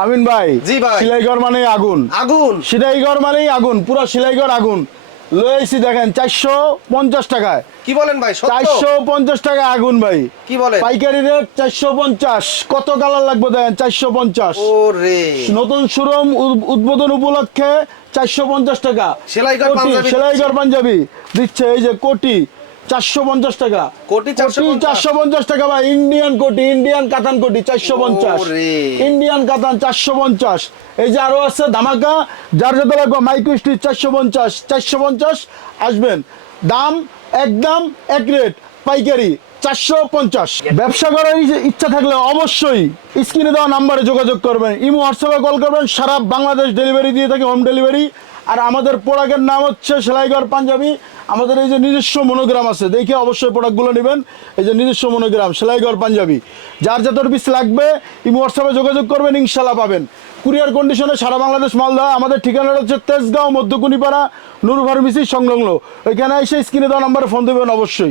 আমিন ভাই, জি ভাই। সেলাইঘর মানে আগুন, আগুন সেলাইঘর মানেই আগুন, পুরো সেলাইঘর আগুন। লয়েছি দেখেন 450 টাকায়। কি বলেন ভাই, সত্য? 450 টাকা আগুন ভাই। কি বলেন? পাইকারি রেট 450। কত কালার লাগবে দেখেন, 450। ওরে নতুন শোরুম উদ্বোধন উপলক্ষে 450 টাকা। সেলাইঘর কোটি, পাঞ্জাবি সেলাইঘর পাঞ্জাবি দিচ্ছে। এই যে কোটি 450 টাকা। কোটি 450? 450 টাকা ভাই। ইন্ডিয়ান কোটি, ইন্ডিয়ান কাতান কোটি 450। ওরে। ইন্ডিয়ান কাতান 450। এই যে আরো আছে ধামাকা, যার যাতে লাগবে মাইক্রো স্টিচ 450। 450 আসবেন, দাম একদম এক রেট, পাইকারি 450। ব্যবসা করার ইচ্ছা থাকলে অবশ্যই স্ক্রিনে দেওয়া নাম্বারে যোগাযোগ করবেন, ইমো হোয়াটসঅ্যাপে কল করবেন। সারা বাংলাদেশ ডেলিভারি দিয়ে থাকি, হোম ডেলিভারি। আর আমাদের প্রোডাক্টের নাম হচ্ছে সেলাইঘর পাঞ্জাবি। আমাদের এই যে নিজস্ব মনোগ্রাম আছে, দেখে অবশ্যই প্রোডাক্টগুলো নেবেন। এই যে নিজস্ব মনোগ্রাম সেলাইঘর পাঞ্জাবি, যার যত পিস লাগবে ইমো হোয়াটসঅ্যাপে যোগাযোগ করবেন, ইনশাল্লাহ পাবেন। কুরিয়ার কন্ডিশনে সারা বাংলাদেশ মাল দেওয়া। আমাদের ঠিকানাটা হচ্ছে তেজগাঁও, মধ্যকুনিপাড়া, নূর ফার্মেসি সংলগ্ন। ওইখানে এসে স্ক্রিনে দেওয়া নাম্বারে ফোন দেবেন অবশ্যই।